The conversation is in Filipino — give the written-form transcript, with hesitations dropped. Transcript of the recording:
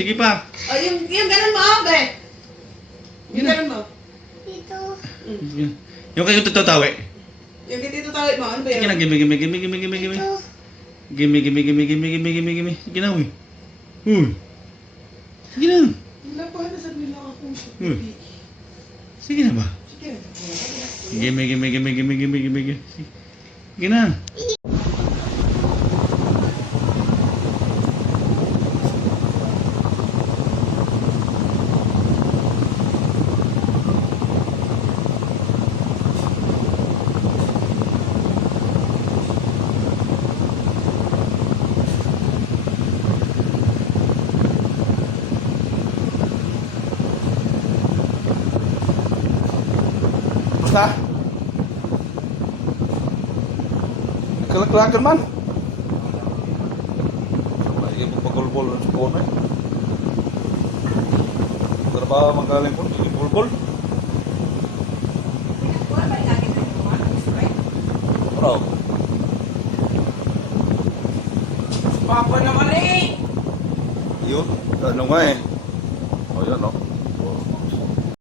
Sige pa. Oh, yung ganun mo, Bre. Yung ganun mo. Yung kayo tatawi. Yung dito tawid mo, ano ba Sige yun? na, gimme. Sige na, uy. Uy. Sige na. Wala pa, nasad nila ako. Sige na ba? Sige. Gimme. Sige na. Basta? Nagkalak-lakan man. Lagi mo pagulbol ng sukon eh. Trabaho magaling po, hindi bulbol. Bro. Papa naman eh! Yun, ano nga eh. O yun, no?